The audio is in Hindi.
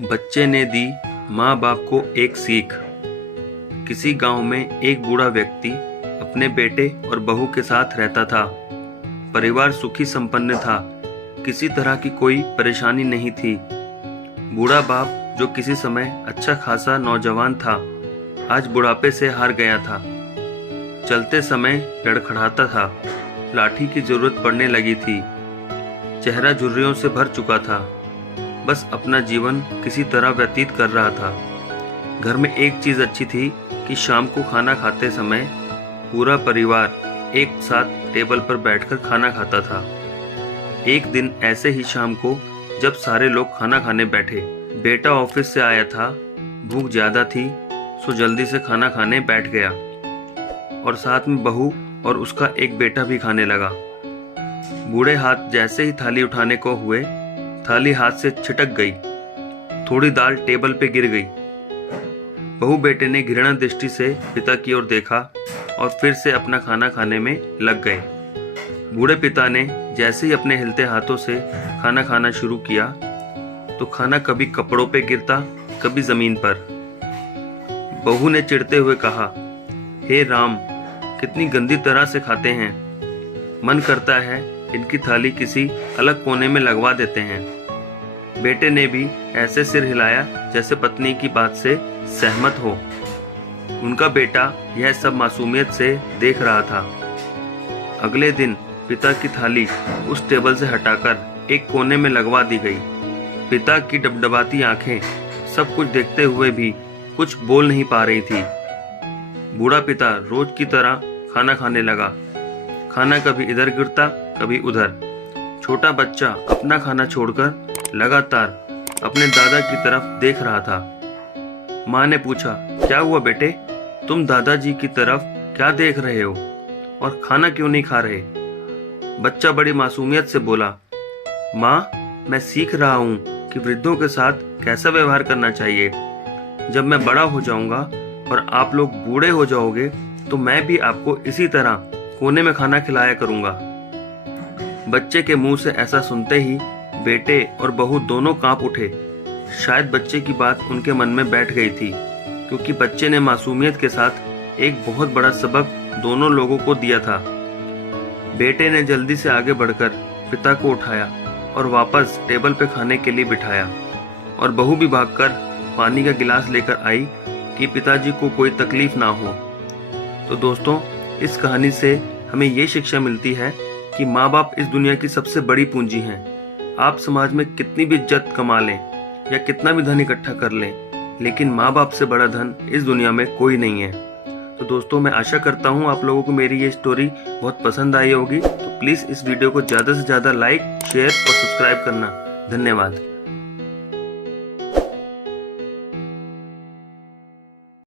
बच्चे ने दी माँ बाप को एक सीख। किसी गांव में एक बूढ़ा व्यक्ति अपने बेटे और बहू के साथ रहता था। परिवार सुखी संपन्न था, किसी तरह की कोई परेशानी नहीं थी। बूढ़ा बाप जो किसी समय अच्छा खासा नौजवान था, आज बुढ़ापे से हार गया था। चलते समय लड़खड़ाता था, लाठी की जरूरत पड़ने लगी थी। चेहरा झुर्रियों से भर चुका था, बस अपना जीवन किसी तरह व्यतीत कर रहा था। घर में एक चीज अच्छी थी कि शाम को खाना खाते समय पूरा परिवार एक साथ टेबल पर बैठकर खाना खाता था। एक दिन ऐसे ही शाम को जब सारे लोग खाना खाने बैठे, बेटा ऑफिस से आया था, भूख ज्यादा थी सो जल्दी से खाना खाने बैठ गया और साथ में बहू और उसका एक बेटा भी खाने लगा। बूढ़े हाथ जैसे ही थाली उठाने को हुए, थाली हाथ से छिटक गई, थोड़ी दाल टेबल पे गिर गई। बहू बेटे ने घृणा दृष्टि से पिता की ओर देखा और फिर से अपना खाना खाने में लग गए। बूढ़े पिता ने जैसे ही अपने हिलते हाथों से खाना खाना शुरू किया तो खाना कभी कपड़ों पे गिरता, कभी जमीन पर। बहू ने चिढ़ते हुए कहा, हे राम, कितनी गंदी तरह से खाते हैं। मन करता है इनकी थाली किसी अलग कोने में लगवा देते हैं। बेटे ने भी ऐसे सिर हिलाया जैसे पत्नी की बात से सहमत हो। उनका बेटा यह सब मासूमियत से देख रहा था। अगले दिन पिता की थाली उस टेबल से हटाकर एक कोने में लगवा दी गई। पिता की डबडबाती आंखें सब कुछ देखते हुए भी कुछ बोल नहीं पा रही थी। बूढ़ा पिता रोज की तरह खाना खाने लगा। खाना कभी इधर गिरता, कभी उधर। छोटा बच्चा अपना खाना छोड़कर लगातार अपने दादा की तरफ देख रहा था। माँ ने पूछा, क्या हुआ बेटे, तुम दादाजी की तरफ क्या देख रहे हो और खाना क्यों नहीं खा रहे? बच्चा बड़ी मासूमियत से बोला, माँ, मैं सीख रहा हूँ कि वृद्धों के साथ कैसा व्यवहार करना चाहिए। जब मैं बड़ा हो जाऊंगा और आप लोग बूढ़े हो जाओगे तो मैं भी आपको इसी तरह कोने में खाना खिलाया करूंगा। बच्चे के मुंह से ऐसा सुनते ही बेटे और बहू दोनों कांप उठे। शायद बच्चे की बात उनके मन में बैठ गई थी, क्योंकि बच्चे ने मासूमियत के साथ एक बहुत बड़ा सबक दोनों लोगों को दिया था। बेटे ने जल्दी से आगे बढ़कर पिता को उठाया और वापस टेबल पे खाने के लिए बिठाया, और बहू भी भागकर पानी का गिलास लेकर आई कि पिताजी को कोई तकलीफ ना हो। तो दोस्तों, इस कहानी से हमें ये शिक्षा मिलती है कि माँ बाप इस दुनिया की सबसे बड़ी पूंजी हैं। आप समाज में कितनी भी इज्जत कमा लें या कितना भी धन इकट्ठा कर लें, लेकिन माँ बाप से बड़ा धन इस दुनिया में कोई नहीं है। तो दोस्तों, मैं आशा करता हूँ आप लोगों को मेरी ये स्टोरी बहुत पसंद आई होगी। तो प्लीज़ इस वीडियो को ज़्यादा से ज़्यादा लाइक, शेयर और सब्सक्राइब करना। धन्यवाद।